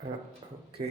Okay,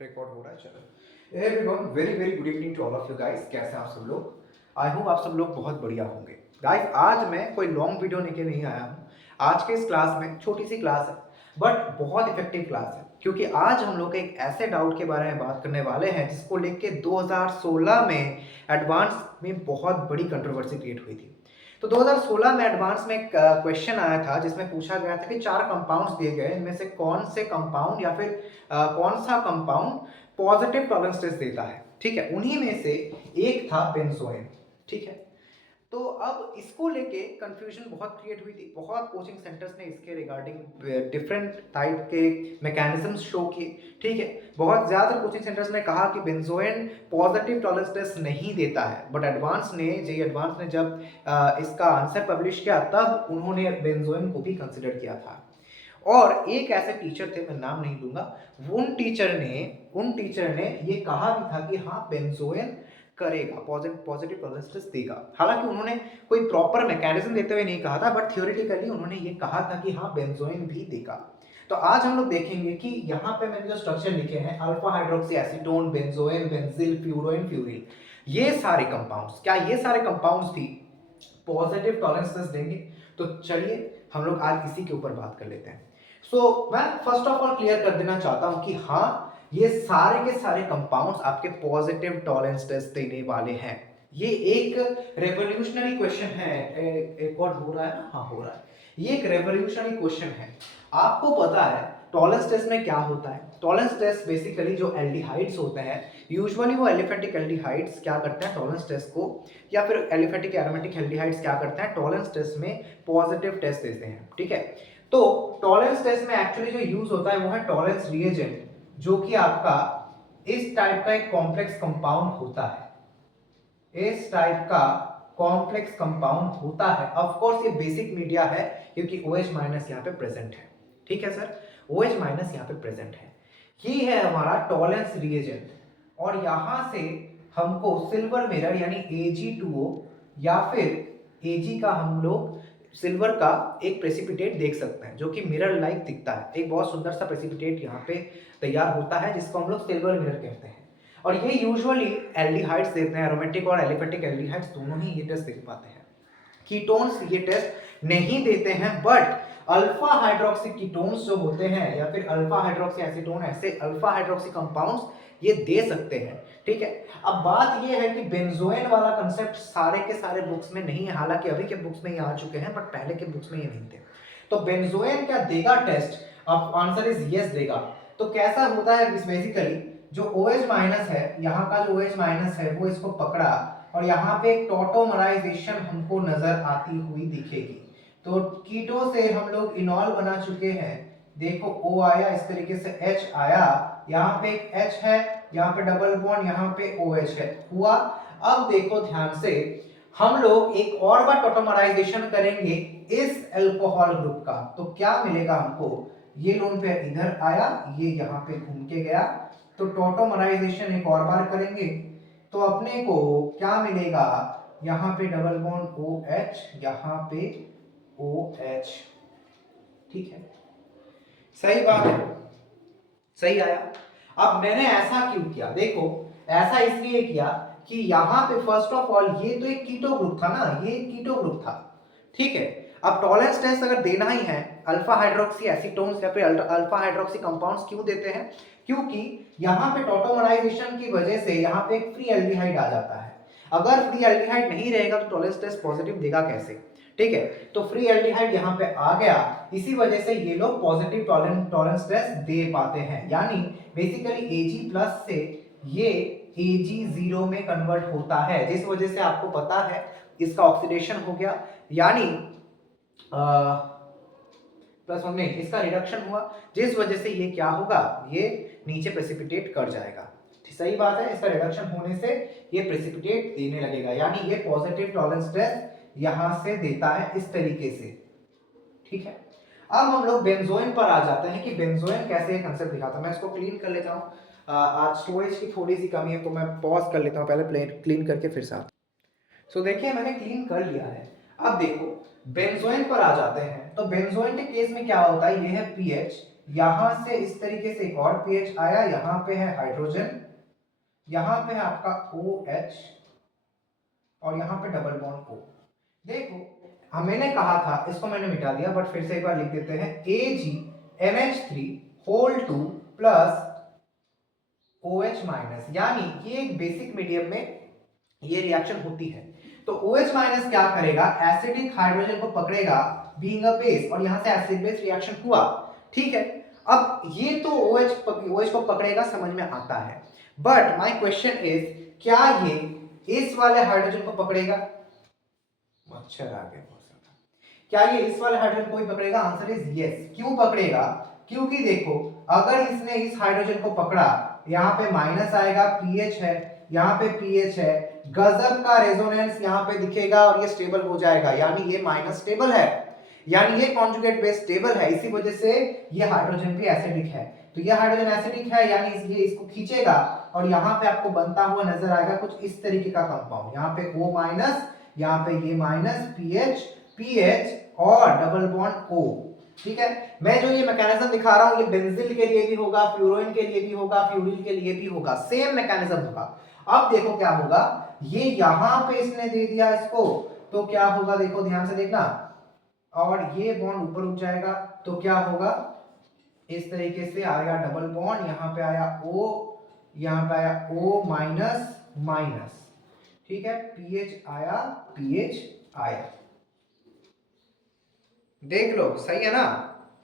record हो रहा है, चलो। Everyone, very very good evening to all of you guys. कैसे हैं आप सब लोग? आई होप आप सब लोग बहुत बढ़िया होंगे। गाइस, आज मैं कोई लॉन्ग वीडियो लेके नहीं आया हूँ। आज के इस क्लास में छोटी सी क्लास है, बट बहुत इफेक्टिव क्लास है, क्योंकि आज हम लोग एक ऐसे डाउट के बारे में बात करने वाले हैं जिसको लेके 2016 में एडवांस में बहुत बड़ी कंट्रोवर्सी क्रिएट हुई थी। तो 2016 में एडवांस में एक क्वेश्चन आया था जिसमें पूछा गया था कि 4 कंपाउंड्स दिए गए, इनमें से कौन से कंपाउंड या फिर कौन सा कंपाउंड पॉजिटिव टॉलरेंस टेस्ट देता है। ठीक है, उन्हीं में से एक था बेंजोइन। ठीक है, तो अब इसको लेके कंफ्यूजन बहुत क्रिएट हुई थी। बहुत कोचिंग सेंटर्स ने इसके रिगार्डिंग डिफरेंट टाइप के मैकेनिज्म्स शो किए। ठीक है, बहुत ज़्यादा कोचिंग सेंटर्स ने कहा कि बेंजोइन पॉजिटिव टॉलरेंस टेस्ट नहीं देता है, बट जेई एडवांस ने जब इसका आंसर पब्लिश किया तब उन्होंने बेंजोइन को भी कंसिडर किया था। और एक ऐसे टीचर थे, मैं नाम नहीं लूंगा, उन टीचर ने ये कहा भी था कि हाँ, बेंजोइन करेगा, पॉजिटिव टॉलरेंस देगा। हालांकि उन्होंने कोई प्रॉपर मैकेनिज्म देते हुए नहीं कहा था, बट थियोरेटिकली उन्होंने ये कहा था कि हाँ, बेंजोइन भी देगा। तो आज हम लोग देखेंगे कि यहाँ पे मैंने जो स्ट्रक्चर लिखे हैं, alpha hydroxy acetone, benzoin, benzil, furoin, furil, ये सारे कंपाउंड्स, क्या ये सारे कंपाउंड्स भी पॉजिटिव टॉलरेंस देंगे? तो चलिए हम लोग आज इसी के ऊपर बात कर लेते हैं। मैं फर्स्ट ऑफ ऑल क्लियर कर देना चाहता हूं कि हाँ, ये सारे के सारे कंपाउंड्स आपके पॉजिटिव टॉलरेंस टेस्ट देने वाले हैं। ये एक रेवोल्यूशनरी क्वेश्चन है। एक और हो रहा है ना? हाँ, हो रहा है। ये एक रेवोल्यूशनरी क्वेश्चन है। आपको पता है टॉलरेंस टेस्ट में क्या होता है? टॉलरेंस टेस्ट बेसिकली जो एल्डिहाइड्स होते हैं, यूजुअली वो एलिफेटिक एल्डिहाइड्स क्या करते हैं टॉलरेंस टेस्ट को, या फिर एलिफेटिक एरोमेटिक एल्डिहाइड्स क्या करते हैं टॉलरेंस टेस्ट में पॉजिटिव टेस्ट देते हैं। ठीक है, तो टॉलरेंस टेस्ट में एक्चुअली जो यूज होता है वो है टॉलरेंस रिएजेंट, जो कि आपका इस टाइप का एक कॉम्प्लेक्स कंपाउंड होता है। इस टाइप का कॉम्प्लेक्स कंपाउंड होता है। ऑफ कोर्स ये बेसिक मीडिया है, क्योंकि OH माइनस यहाँ पे प्रेजेंट है। ठीक है सर, OH माइनस यहाँ पे प्रेजेंट है। ये है हमारा टॉलरेंस रिएजेंट, और यहां से हमको सिल्वर मिरर यानी Ag2O या फिर Ag का हम लोग सिल्वर का एक प्रेसिपिटेट देख सकते हैं, जो कि मिरर लाइक दिखता है। एक बहुत सुंदर सा प्रेसिपिटेट यहाँ पे तैयार होता है, जिसको हम लोग सिल्वर मिरर कहते हैं। और ये यूजुअली एल्डिहाइड्स देते हैं, एरोमेटिक और एलिफेटिक एल्डिहाइड्स दोनों ही ये टेस्ट दे पाते हैं। कीटोन्स ये टेस्ट नहीं देते हैं, बट अल्फा हाइड्रोक्सी कीटोन्स जो होते हैं या फिर अल्फा हाइड्रोक्सी एसीटोन, ऐसे अल्फा हाइड्रोक्सी कंपाउंड्स ये दे सकते हैं। ठीक है, अब बात ये है कि बेंजोइन वाला कंसेप्ट सारे के सारे बुक्स में नहीं है। हालांकि अभी के बुक्स में ये आ चुके हैं, बट पहले के बुक्स में ये नहीं थे। तो बेंजोइन क्या देगा टेस्ट? अब आंसर इज यस, देगा। तो कैसा होता है बेसिकली, जो OH माइनस है, यहाँ का जो OH माइनस है वो इसको पकड़ा, और यहाँ पे एक टॉटोमराइजेशन हमको नजर आती हुई दिखेगी। तो कीटो से हम लोग इनॉल बना चुके हैं। देखो O आया, इस तरीके से H आया, यहाँ पे एक H है, यहाँ पे डबल बॉन्ड, यहाँ पे OH है, हुआ। अब देखो ध्यान से, हम लोग एक और बार टॉटोमराइजेशन करेंगे इस अल्कोहल ग्रुप का, तो क्या मिलेगा हमको? ये लोन पेयर इधर आया, ये यहाँ पे घूम के गया, तो टॉटोमराइजेशन एक और बार करेंगे तो अपने को क्या मिलेगा? यहाँ पे डबल बॉन्ड OH, यहाँ पे OH। ठीक है, सही बात है, सही आया। अब मैंने ऐसा क्यों किया? देखो, ऐसा इसलिए किया कि यहाँ पे फर्स्ट ऑफ ऑल ये तो एक कीटो ग्रुप था ना, ये एक कीटो ग्रुप था। ठीक है, अब टॉलरेंस टेस्ट अगर देना ही है, अल्फा हाइड्रोक्सी एसीटोन्स या फिर अल्फा हाइड्रोक्सी कंपाउंड्स क्यों देते हैं? क्योंकि यहाँ पे टॉटोमराइजेशन की वजह से यहाँ पे एक फ्री एल्डिहाइड आ जाता है। अगर फ्री एल्डिहाइड नहीं रहेगा तो टॉलरेंस टेस्ट पॉजिटिव देगा कैसे? ठीक है, तो फ्री एल्डिहाइड यहाँ पे आ गया, इसी वजह से ये लोग पॉजिटिव टॉलरेंस टेस्ट दे पाते हैं। यानी बेसिकली Ag प्लस से ये Ag0 में कन्वर्ट होता है, जिस वजह से आपको पता है इसका ऑक्सीडेशन हो गया, यानी प्लस वन में इसका रिडक्शन हुआ, जिस वजह से ये क्या होगा? ये नीचे प्रेसिपिटेट कर जाएगा। सही बात है, इसका रिडक्शन होने से ये प्रेसिपिटेट देने लगेगा, यानी ये पॉजिटिव टॉलरेंस टेस्ट यहां से देता है इस तरीके से। ठीक है, अब हम लोग बेंजोइन पर आ जाते हैं कि बेंजोइन कैसे कंसेप्ट दिखाता है। मैं इसको क्लीन कर लेता हूँ, आज स्टोरेज की थोड़ी सी कमी है, तो मैं पॉज कर लेता हूँ पहले, क्लीन करके फिर साथ। सो देखिए, मैंने क्लीन कर लिया है। अब देखो, बेंजोइन पर आ जाते हैं। तो बेंजोइन के केस में क्या होता है? ये है पीएच, यहां से इस तरीके से एक और पीएच आया, यहां पे है हाइड्रोजन, यहां पे है आपका OH और यहां पे डबल बॉन्ड O। देखो मैंने कहा था, इसको मैंने मिटा दिया बट फिर से एक बार लिख देते हैं, AgNH3 whole 2 plus OH minus, यानी ये एक बेसिक मीडियम में ये रिएक्शन होती है। तो OH माइनस क्या करेगा, एसिडिक हाइड्रोजन को पकड़ेगा बीइंग अ बेस, और यहां से एसिड बेस रिएक्शन हुआ, ठीक है। अब ये तो OH को पकड़ेगा, समझ में आता है, बट माय क्वेश्चन इज क्या ये इस वाले हाइड्रोजन को पकड़ेगा? मच्छर आ गया बहुत ज्यादा। क्या ये इस वाले हाइड्रोजन को भी पकड़ेगा? Answer is yes. क्यों पकड़ेगा? क्योंकि देखो अगर इसने इस हाइड्रोजन को पकड़ा, यहाँ पे माइनस आएगा, पीएच है, यहाँ पे पीएच है, गजब का रेजोनेंस यहाँ पे दिखेगा और ये स्टेबल हो जाएगा, यानी ये माइनस स्टेबल है, यानी ये कॉन्जुगेट बेस स्टेबल है, इसी वजह से ये हाइड्रोजन भी एसिडिक है। तो ये हाइड्रोजन एसिडिक है, यानी इसलिए इसको खींचेगा और यहाँ पे आपको बनता हुआ नजर आएगा कुछ इस तरीके का कंपाउंड, यहाँ पे O माइनस, यहाँ पे ये माइनस, पीएच पीएच और डबल बॉन्ड O, ठीक है। मैं जो ये मैकेनिज्म दिखा रहा हूं ये बेंजील के लिए भी होगा, फ्लोरीन के लिए भी होगा, फ्यूरिल के लिए भी होगा, सेम मैकेनिज्म होगा। अब देखो क्या होगा, ये यहां पे इसने दे दिया इसको, तो क्या होगा देखो ध्यान से देखना, और ये बॉन्ड ऊपर उठ जाएगा, तो क्या होगा, इस तरीके से आएगा डबल बॉन्ड, यहां पे आया O, यहां पे आया O माइनस माइनस, ठीक है, पीएच आया, पीएच आया, देख लो सही है ना,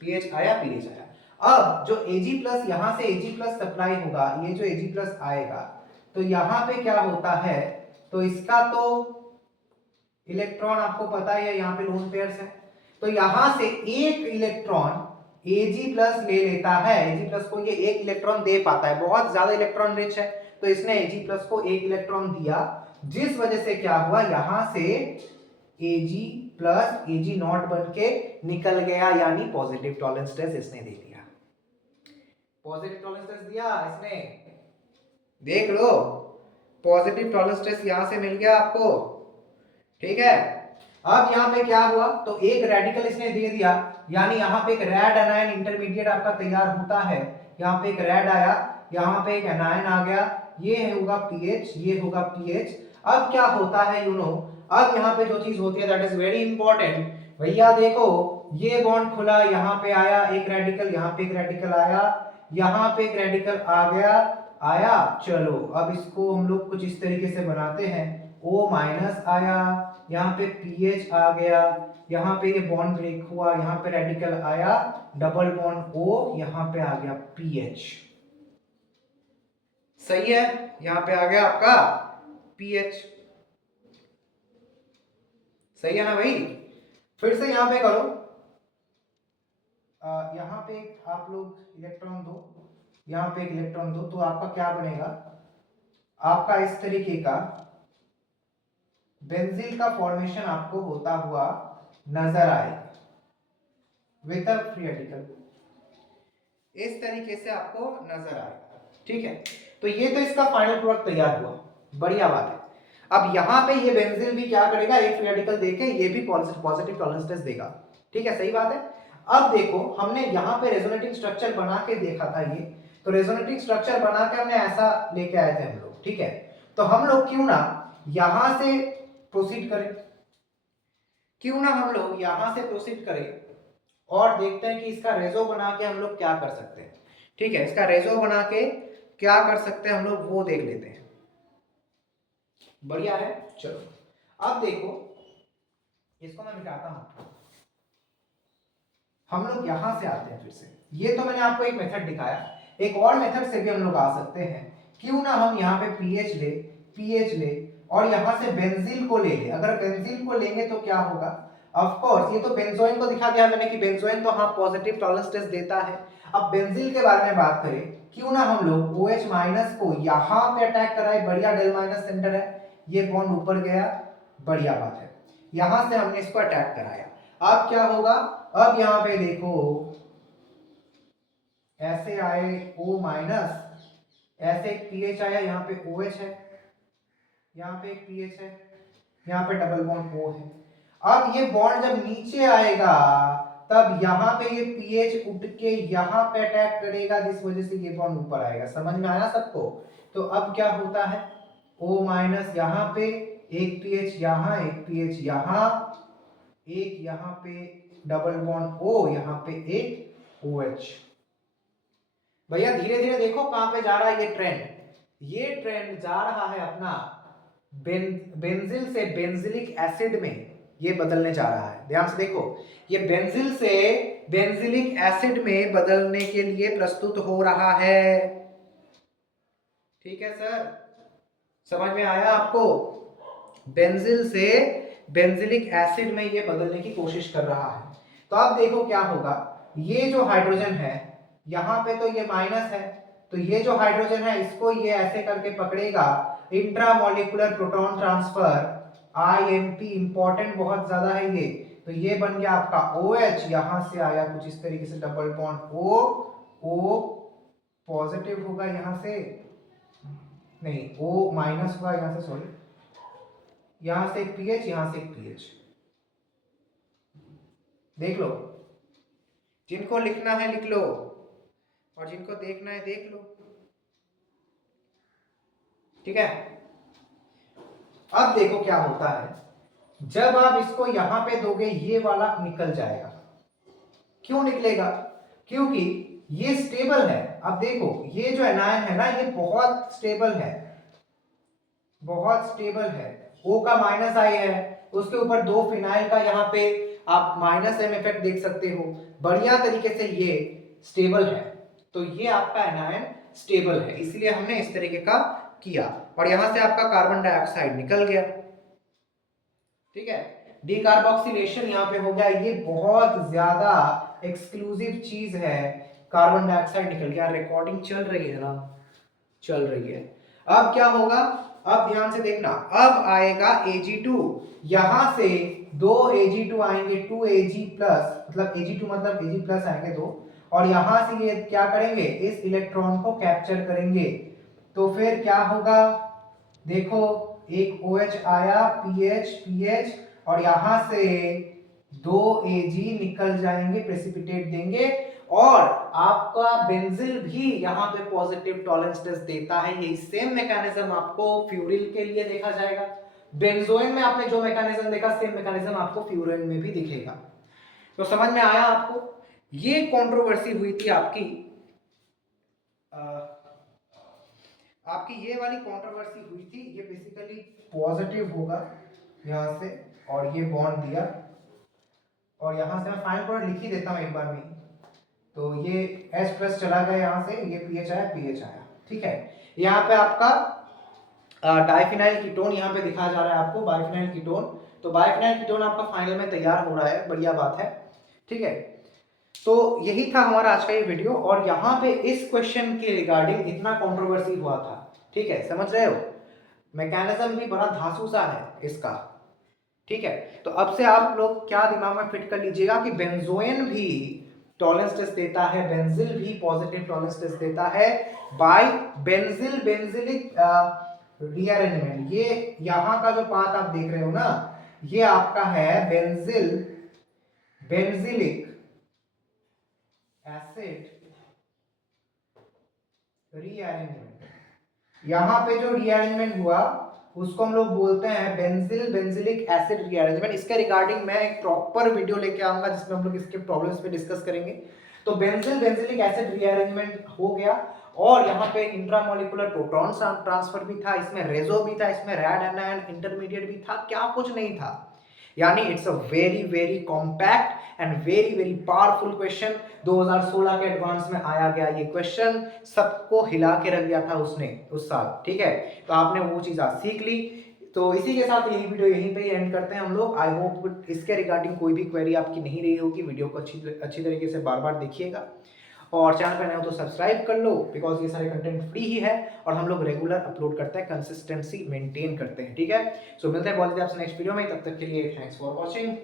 पीएच आया, पीएच आया। अब जो Ag प्लस यहां से Ag प्लस सप्लाई होगा, ये जो Ag प्लस आएगा, तो यहां पे क्या होता है, तो इसका तो इलेक्ट्रॉन आपको पता ही है, यहाँ पे लोन पेयर्स है, तो यहां से एक इलेक्ट्रॉन Ag प्लस ले लेता है, Ag प्लस को ये एक इलेक्ट्रॉन दे पाता है, बहुत ज्यादा इलेक्ट्रॉन रिच है, तो इसने Ag प्लस को एक इलेक्ट्रॉन दिया, जिस वजह से क्या हुआ, यहां से Ag प्लस Ag नॉट बन के निकल गया, यानी पॉजिटिव टॉलरेंस टेस्ट इसने दे दिया, पॉजिटिव टॉलरेंस टेस्ट दिया इसने, देख लो पॉजिटिव टॉलरेंस टेस्ट यहां से मिल गया आपको, ठीक है। अब यहाँ पे क्या हुआ, तो एक रेडिकल इसने दे दिया, यानी यहाँ पे एक रेड एनायन इंटरमीडिएट आपका तैयार होता है, यहाँ पे एक रेड आया, यहाँ पे एक एनायन आ गया, ये होगा पीएच, ये होगा पीएच। अब क्या होता है यू नो, अब यहाँ पे जो चीज होती है दैट इज वेरी इंपॉर्टेंट, भैया देखो ये बॉन्ड खुला, यहाँ पे आया एक रेडिकल, यहाँ पे एक रेडिकल आया, यहाँ पे एक रेडिकल आ गया, आया, चलो अब इसको हम लोग कुछ इस तरीके से बनाते हैं, O माइनस आया, यहाँ पे पीएच आ गया, यहाँ पे ये बॉन्ड ब्रेक हुआ, यहाँ पे रेडिकल आया, डबल बॉन्ड O, यहाँ पे आ गया पीएच, सही है, यहाँ पे आ गया आपका पीएच, सही है ना भाई। फिर से यहाँ पे करो, यहाँ पे आप लोग इलेक्ट्रॉन दो, यहाँ पे एक इलेक्ट्रॉन दो, तो आपका क्या बनेगा, आपका इस तरीके का बेंजीन का फॉर्मेशन आपको होता हुआ नजर आएगा विद अ फ्री रेडिकल, इस तरीके से आपको नजर आएगा, ठीक है। तो ये तो इसका फाइनल प्रोडक्ट तैयार हुआ, बढ़िया बात है। अब यहाँ पे ये बेंजीन भी क्या करेगा, एक फ्री रेडिकल देके ये भी पॉजिटिव टॉलरेंस टेस्ट देगा, ठीक है, सही बात है। अब देखो हमने यहाँ पे रेजोनेटिंग स्ट्रक्चर बना के देखा था, ये तो रेजोनेटिंग स्ट्रक्चर बना के हमने ऐसा लेके आए थे हम लोग, ठीक है। तो हम लोग क्यों ना यहां से प्रोसीड करें, क्यों ना हम लोग यहां से प्रोसीड करें और देखते हैं कि इसका रेजो बना के हम लोग क्या कर सकते हैं, ठीक है, इसका रेजो बना के क्या कर सकते हैं हम लोग वो देख लेते हैं, बढ़िया है। चलो अब देखो इसको मैं मिटाता हूं, हम लोग यहां से आते हैं फिर से, ये तो मैंने आपको एक मेथड दिखाया, एक और मेथड से भी हम लोग आ सकते हैं, क्यों ना हम यहाँ पे पीएच ले और यहां से बेंजीन को ले ले, अगर बेंजीन को लेंगे तो क्या होगा, ऑफ कोर्स ये तो बेंजोइन को दिखा दिया मैंने कि बेंजोइन तो हाँ पॉजिटिव टॉलरेंस टेस्ट देता है। अब बेंजीन के बारे में बात करें, क्यों ना हम लोग OH माइनस को यहां पे अटैक कराए, बढ़िया डेल माइनस सेंटर है, ये बॉन्ड ऊपर गया, बढ़िया बात है, यहां से हमने इसको अटैक कराया। अब क्या होगा, अब यहाँ पे देखो ऐसे आए O माइनस, ऐसे एक पीएच आया, यहाँ पे OH है, यहाँ पे एक पीएच है, यहाँ पे डबल बॉन्ड O है। अब ये बॉन्ड जब नीचे आएगा तब यहाँ पे ये पीएच उठ के यहाँ पे अटैक करेगा, जिस वजह से ये बॉन्ड ऊपर आएगा। समझ में आया सबको? तो अब क्या होता है, O माइनस यहाँ पे, एक पीएच यहाँ, एक पीएच यहाँ, एक यहाँ पे डबल बॉन्ड O, यहाँ पे एक OH। भैया धीरे धीरे देखो कहां पे जा रहा है ये ट्रेंड। ये ट्रेंड जा रहा है अपना बेंजिल से बेंजिलिक एसिड में, ये बदलने जा रहा है। ध्यान से देखो, ये बेंजिल से बेंजिलिक एसिड में बदलने के लिए प्रस्तुत हो रहा है। ठीक है सर, समझ में आया आपको? बेंजिल से बेंजिलिक एसिड में ये बदलने की कोशिश कर रहा है। तो अब देखो क्या होगा, ये जो हाइड्रोजन है यहाँ पे तो ये माइनस है, तो ये जो हाइड्रोजन है इसको ये ऐसे करके पकड़ेगा, intramolecular proton transfer, IMP important बहुत ज्यादा है ये। तो ये बन गया आपका OH, यहां से आया कुछ इस तरीके से डबल बॉन्ड O पॉजिटिव होगा यहां से, नहीं O माइनस होगा यहां से, सॉरी, यहां से एक पीएच, यहां से एक पीएच। देख लो, जिनको लिखना है लिख लो और जिनको देखना है देख लो। ठीक है, अब देखो क्या होता है, जब आप इसको यहां पे दोगे ये वाला निकल जाएगा। क्यों निकलेगा? क्योंकि ये स्टेबल है। अब देखो ये जो एनायन है ना, ये बहुत स्टेबल है, बहुत स्टेबल है। O का माइनस आई है, उसके ऊपर दो फिनाइल का यहाँ पे आप माइनस M इफेक्ट देख सकते हो, बढ़िया तरीके से ये स्टेबल है। तो ये आपका एनायन स्टेबल है, इसलिए हमने इस तरीके का किया और यहां से आपका कार्बन डाइऑक्साइड निकल गया। ठीक है, डीकार्बोक्सिलेशन यहाँ पे हो गया। ये बहुत ज्यादा एक्सक्लूसिव चीज है, कार्बन डाइऑक्साइड निकल गया। रिकॉर्डिंग चल रही है ना? चल रही है। अब क्या होगा, अब ध्यान से देखना, अब आएगा Ag2, यहां से दो Ag2 आएंगे, 2Ag प्लस, मतलब Ag2 मतलब Ag प्लस आएंगे दो, और यहां से ये क्या करेंगे, इस इलेक्ट्रॉन को कैप्चर करेंगे। तो फिर क्या होगा, देखो एक OH आया, PH PH, और यहां से दो Ag निकल जाएंगे, प्रेसिपिटेट देंगे, और आपका बेंजिल भी यहां पे पॉजिटिव टॉलेंस टेस्ट देता है। यही सेम मैकेनिज्म आपको फ्यूरिल के लिए देखा जाएगा। बेंजोइन में आपने जो मैकेनिज्म देखा, सेम मैकेनिज्म आपको फ्यूरिल में भी दिखेगा। तो समझ में आया आपको? ये कंट्रोवर्सी हुई थी आपकी, आपकी ये वाली कंट्रोवर्सी हुई थी। ये बेसिकली पॉजिटिव होगा यहां से, और ये बॉन्ड दिया, और यहां से मैं फाइनल प्रोडक्ट लिख ही देता हूं एक बार में। तो ये H प्लस चला गया यहां से, ये PH आया, PH आया। ठीक है, यहाँ पे आपका डाइफिनाइल कीटोन यहाँ पे दिखाया जा रहा है आपको, बाइफिनाइल कीटोन। तो बाइफिनाइल कीटोन आपका फाइनल में तैयार हो रहा है, बढ़िया बात है। ठीक है, तो यही था हमारा आज का ये वीडियो, और यहाँ पे इस क्वेश्चन के रिगार्डिंग इतना कंट्रोवर्सी हुआ था। ठीक है, समझ रहे हो? मैकेनिज्म भी बड़ा धांसू सा है इसका। ठीक है, तो अब से आप लोग क्या दिमाग में फिट कर लीजिएगा कि बेंजोइन भी टॉलेंस टेस्ट देता है, बेंजिल भी पॉजिटिव टॉलेंस टेस्ट देता है बाय बेंजिल बेंजिलिक रीअरेंजमेंट। ये यहां का जो पाथ आप देख रहे हो ना, ये आपका है बेंजिल बेंजिलिक एसिड रीअरेंजमेंट। यहां पे जो रीअरेंजमेंट हुआ उसको हम लोग बोलते हैं बेंजिल बेंजिलिक एसिड रीअरेंजमेंट। इसके रिगार्डिंग मैं एक प्रॉपर वीडियो लेके आऊंगा जिसमें हम लोग इसके प्रॉब्लम्स पे डिस्कस करेंगे। तो बेंजिल बेंजिलिक एसिड रीअरेंजमेंट हो गया, और यहाँ पे इंट्रामोलिकुलर प्रोटॉन ट्रांसफर भी था, इसमें रेजो भी था, इसमें रैड एनायन इंटरमीडिएट भी था, क्या कुछ नहीं था। यानी it's a very very compact and very very powerful question. 2016 के एडवांस में आया गया ये क्वेश्चन, सबको हिला के रख दिया था उसने उस साल। ठीक है, तो आपने वो चीज आज सीख ली। तो इसी के साथ यही वीडियो यहीं पे एंड करते हैं हम लोग। आई होप इसके रिगार्डिंग कोई भी क्वेरी आपकी नहीं रही होगी। वीडियो को अच्छी तरीके से बार बार देखिएगा, और चैनल पर नए हो तो सब्सक्राइब कर लो, बिकॉज ये सारे कंटेंट फ्री ही है और हम लोग रेगुलर अपलोड करते हैं, कंसिस्टेंसी मेंटेन करते हैं। ठीक है, सो मिलते हैं बहुत जल्दी आपसे नेक्स्ट वीडियो में। तब तक के लिए थैंक्स फॉर वॉचिंग।